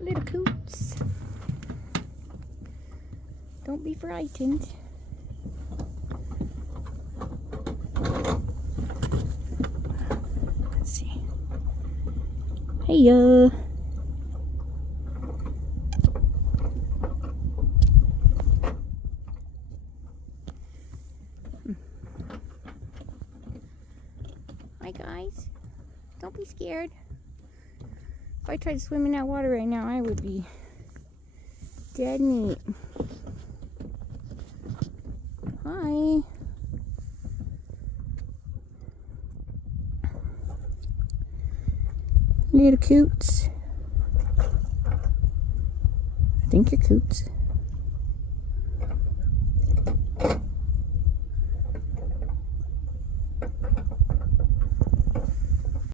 Little Coots. Don't be frightened. Let's see. Hey, Hi guys. Don't be scared. If I tried to swim in that water right now, I would be dead meat. Hi. Little Coots. I think you're Coots.